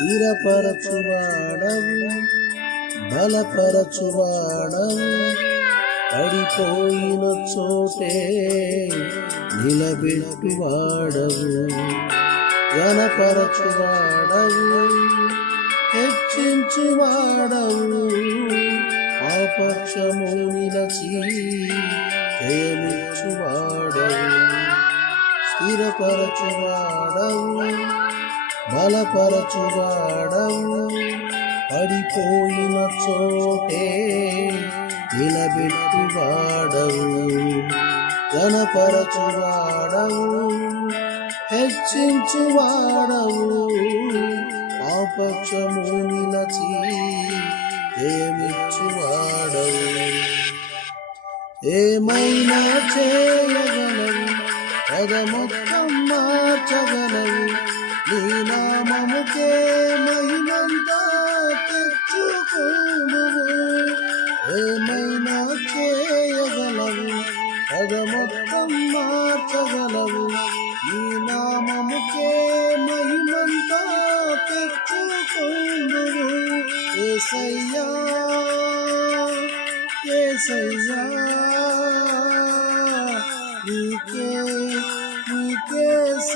స్థిరపరచువాడవు బలపరచువాడవు. పడిపోయిన చోటే నిలబెట్టువాడవు గణపరచువాడవు హెచ్చించువాడవు ఆపక్షము నిలచి జయమిచ్చువాడవు. స్థిరపరచువాడవు బలపరచువాడవు. పడిపోయిన చోటే నిలబెట్టువాడవు. గణపరచువాడవు హెచ్చించువాడవు. పాపక్షము నిలచి జయమిచ్చువాడవు ఏమైనా చేయగలవు? పదమొత్తం మార్చగలవు. నీ నామముకే మహిమంతా తెచ్చుకోను ఏమైనా చేయగలవు? పదమొత్తం మార్చగలవు. నీ నామముకే మహిమంతా తెచ్చుకోను ఏసయ్యా ఏసయ్యా నీకే నీకే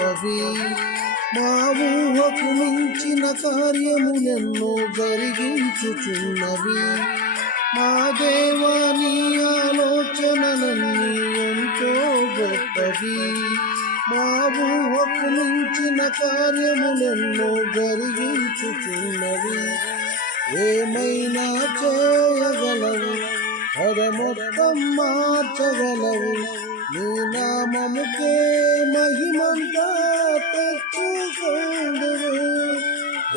గొప్పవి మా ఊహకు మించిన కార్యములెన్నో జరిగించుచున్నవి. మా దేవాని ఆలోచనలన్నీ ఎంతో గొప్పవి. మా ఊహకు మించిన కార్యములెన్నో జరిగించుచున్నవి. ఏమైనా చేయగలవు? పదమొత్తం మార్చగలవు. నామముకే మహిమంతా తెచ్చుకుందురు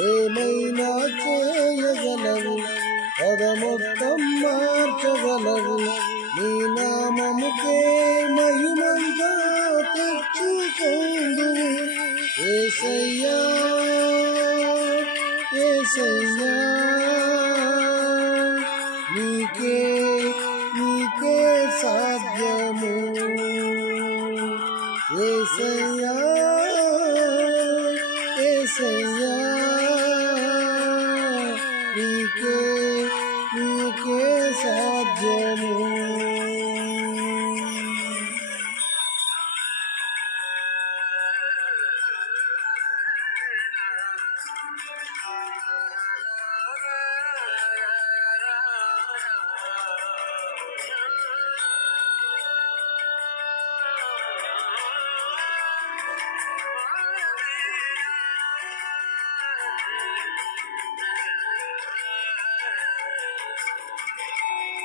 ఏమైనా చేయగలవు పదమొత్తం మార్చగలవు నీ నామముకే మహిమంతా తెచ్చుకుందురు ఏసయ్యా ఏసయ్యా. సాధ్యము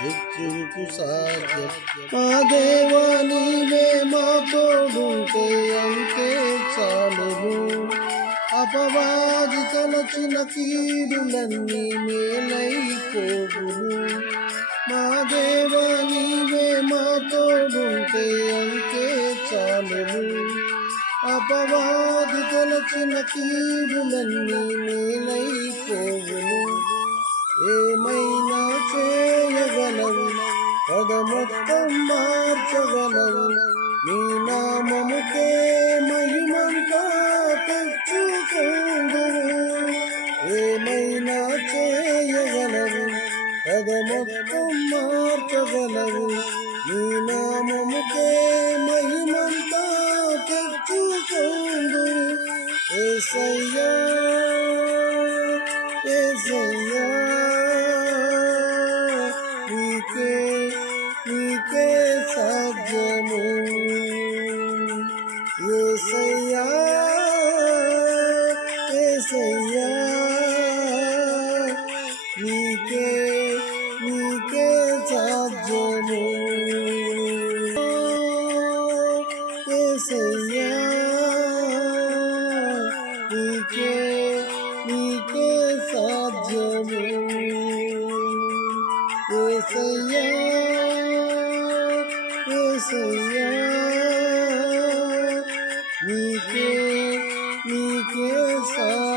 శత్రువుకు సాధ్యం. మా దేవా నీవే మా తోడుంటే అంతే చాలును. అపవాది తలచిన కీడులన్నీ మేలైపోగును మా దేవా నీవే మా తోడుంటే అంతే చాలును. అపవాది తలచిన కీడులన్నీ మేలైపో ఏసయ్యా ఏసయ్యా నీకే నీకే సాధ్యము ఏసయ్యా ఏసయ్యా నీకే నీకే సాధ్యము ఏసయ్యా నీకే నీకే 思念，你给，你给。